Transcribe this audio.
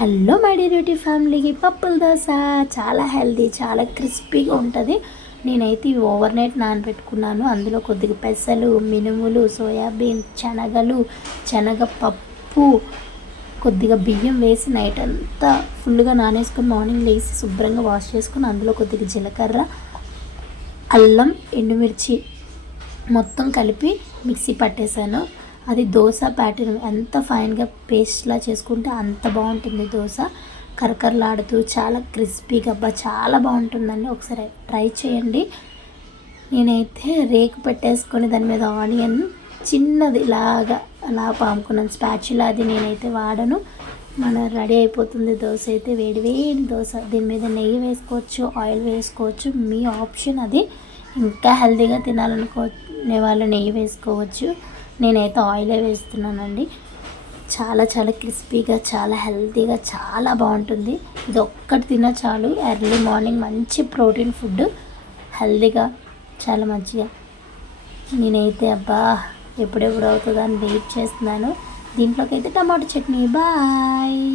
Hello my dear ఫ్యామిలీకి పప్పుల దోశ. చాలా హెల్దీ చాలా క్రిస్పీగా ఉంటుంది. నేనైతే ఇవి ఓవర్ నైట్ నానబెట్టుకున్నాను. అందులో కొద్దిగా పెసలు మినుములు సోయాబీన్ శనగలు శనగపప్పు కొద్దిగా బియ్యం వేసి నైట్ అంతా ఫుల్గా నానేసుకుని మార్నింగ్ లేచి శుభ్రంగా వాష్ చేసుకుని అందులో కొద్దిగా జీలకర్ర అల్లం ఎండుమిర్చి మొత్తం కలిపి మిక్సీ పట్టేశాను. అది దోశ ప్యాటర్న్. ఎంత ఫైన్గా పేస్ట్లా చేసుకుంటే అంత బాగుంటుంది దోశ. కరకరలాడుతూ చాలా క్రిస్పీగా అబ్బా చాలా బాగుంటుందండి. ఒకసారి ట్రై చేయండి. నేనైతే రేకు పెట్టేసుకొని దాని మీద ఆనియన్ చిన్నది ఇలాగా అలా పాముకున్నాను స్పాచులా అది నేనైతే వాడను. మన రెడీ అయిపోతుంది దోశ అయితే. వేడి వేడి దోశ. దీని మీద నెయ్యి వేసుకోవచ్చు ఆయిల్ వేసుకోవచ్చు. మీ ఆప్షన్ అది. ఇంకా హెల్తీగా తినాలనుకునే వాళ్ళు నెయ్యి వేసుకోవచ్చు. నేనైతే ఆయిలే వేస్తున్నానండి. చాలా చాలా క్రిస్పీగా చాలా హెల్తీగా చాలా బాగుంటుంది. ఇది ఒక్కటి తిన్నా చాలు. ఎర్లీ మార్నింగ్ మంచి ప్రోటీన్ ఫుడ్. హెల్తీగా చాలా మంచిగా. నేనైతే అబ్బా ఎప్పుడెప్పుడు అవుతుందని వెయిట్ చేస్తున్నాను. దీంట్లోకి అయితే టమాటో చట్నీ. బాయ్.